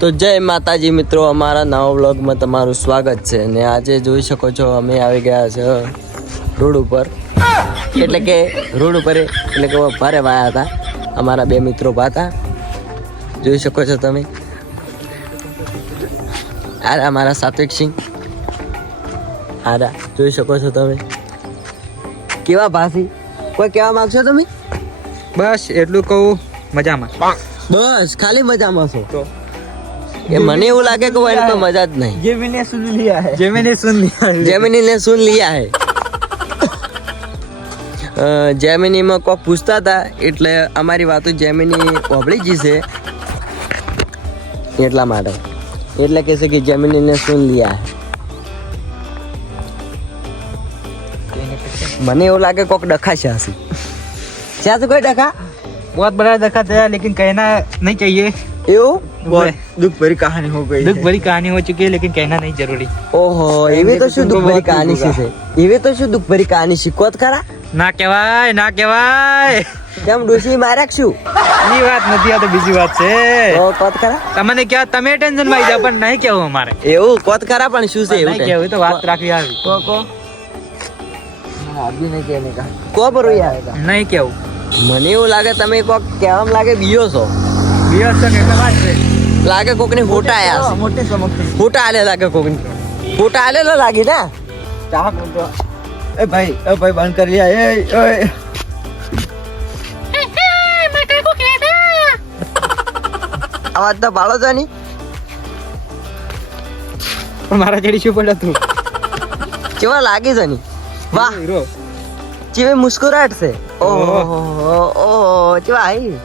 તો જય માતાજી મિત્રો, અમારા નવા વ્લોગમાં તમારું સ્વાગત છે. ને આજે જોઈ શકો છો અમે આવી ગયા છે રોડ ઉપર, એટલે કે ભારે વાયા હતા. અમારા બે મિત્રો હતા, જોઈ શકો છો તમે. આ અમારા સાત્વિક સિંહ, જોઈ શકો છો તમે. કેવા ભાસી કોઈ કહેવા માંગશો તમે? બસ એટલું કહું, મજામાં. બસ ખાલી મજામાં છો તો એ મને એવું લાગે કે એને કોઈ મજા જ નહીં. जेमिनी ने सुन लिया है જેમિનીમાં કોઈ પૂછતા હતા એટલે અમારી વાતો જેમિની ઓભળી ગઈ છે, એટલા માટે. એટલે કહે છે કે જેમિનીને સુન લિયા હે. મને એવું લાગે કોક ડખા છે હસી. क्या કોઈ ડખા? बहुत बड़ा देखा था लेकिन कहना नहीं चाहिए. એવું बहुत दुख भरी कहानी हो गई. दुख भरी कहानी हो चुकी है लेकिन कहना नहीं जरूरी. ઓહો, એવી તો શું દુઃખ ભરી કહાની છે? એવી તો શું દુઃખ ભરી કહાની શીખવત ખરા? ના કહેવાય, ના કહેવાય. કેમ ડોસી માર્યા શું? એ વાત નથી, આ તો બીજી વાત છે. ઓ કોત ખરા? તમને ક્યાં તમે ટેન્શન માં આવી જાવ, પણ નહીં કેવું અમારે. એવું કોત ખરા, પણ શું છે એવું? નહીં કેવું, એ તો વાત રાખવી આવી. अभी नहीं कहने का. કો બરો યાર. નહીં કેવું. મને એવું લાગે તમે કોક કહેવામાં લાગે બીયો છો. દિવસ તો કેટલા વાત છે. લાગે કોકને ફોટા આયા છે. मोटी समझ. ફોટા આલે લાગે કોકને. ફોટા આલેલા લાગી ને. चाह तो. ए भाई बंद कर लिया. ए આવાજ તો ભાળો છો ની. પણ મારા જેડી શું પડ્યું તું? કેવા લાગી છે ની. વાહ, હીરો. ચીવે મુસ્કુરાટ છે. ઓહો ઓહો, કેવા આઈ.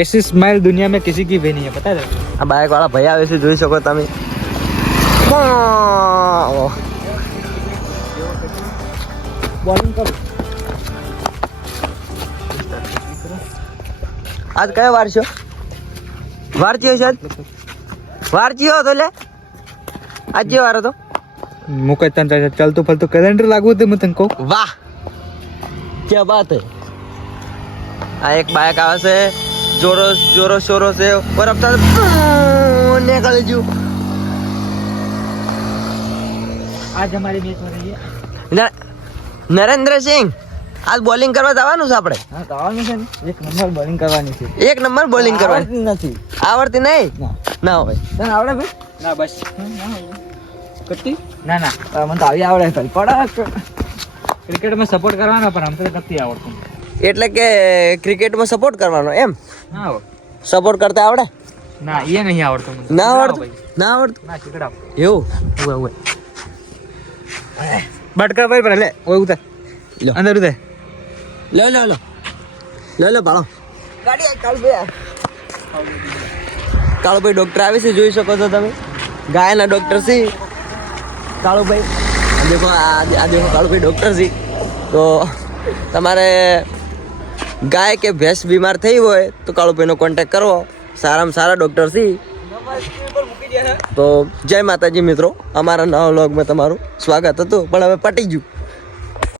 ऐसी स्माइल दुनिया में किसी की भी नहीं है, पता है? આ બાઇક વાળા ભાઈ આવે છે, જોઈ શકો તમે. बॉलिंग कर. આજ કયો વાર છે? વાર ચિયો છે આજ? વાર ચિયો હતો લે? આજ ચિયો વાર હતો? मुके तन चलतो फलतो कैलेंडर लागू थे मैं तुमको. વાહ, क्या बात है. આ એક બાઇક આવે છે, જોરો શોરો છે, પર અબતા નીકળી ગયું. आज हमारी मैच हो रही है. નરેન્દ્ર સિંહ, આજ બોલિંગ કરવા જવાનું છે આપણે. हाँ तो आवनी है. एक नंबर बॉलिंग करवानी थी. એક નંબર બોલિંગ કરવાની. आवड़ती नहीं. આવડતી નહીં ના. ના હોય. तने आवड़े भाई? ना बस. कत्ती? ना ना मन तो आवी आवड़े खाली पड़ा. क्रिकेट में सपोर्ट करवाना पर हमसे कत्ती आवड़તું. એટલે કે ક્રિકેટમાં સપોર્ટ કરવાનો એમ? ના हो. સપોર્ટ કરતા આવડે? ના ये नहीं आवड़તું મને. ના આવડતું? ના આવડતું ના શીખડાવ. એવું? ઓય ઓય. બટકા ભાઈ પર લે. ઓય ઉતર. લો. અંદર ઉતર. લો ભાળો. ગાડી કાળુભાઈ ડોક્ટર આવે છે, જોઈ શકો છો તમે. ગાયના ડોક્ટર છે કાળુભાઈ. દેખો આ દેખો કાળુભાઈ ડોક્ટર છે. તો તમારે ગાય કે ભેંસ બીમાર થઈ હોય તો કાળુભાઈનો કોન્ટેક્ટ કરવો. સારામાં સારા ડોક્ટર છે. તો જય માતાજી મિત્રો, અમારા નવા વ્લોગમાં તમારું સ્વાગત હતું, પણ હવે પટી ગયું.